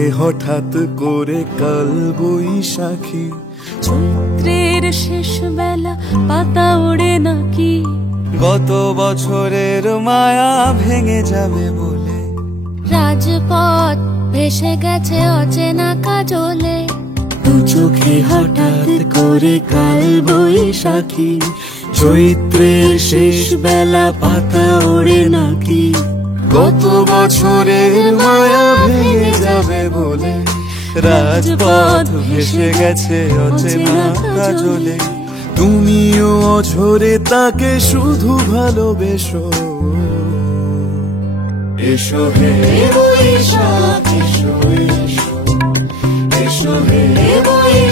চোখে হঠাৎ করে কাল বৈশাখী, চৈত্রের শেষ বেলা পাতা ওড়ে নাকি, গত বছরের মায়া ভেঙে যাবে বলে, রাজপথ ভেসে গেছে অচেনা কাজলে, দু চোখে হঠাৎ করে কাল বৈশাখী, চৈত্রের শেষ বেলা পাতা ওড়ে নাকি, গত বছরের মায়া ভেঙে যাবে বলে, রাজপথ ভেসে গেছে অচেনা কাজলে। তুমিও অঝরে তাকে শুধু ভালোবেসো, এসো হে বৈশাখ এসো, এসো, এসো হে বৈশাখ।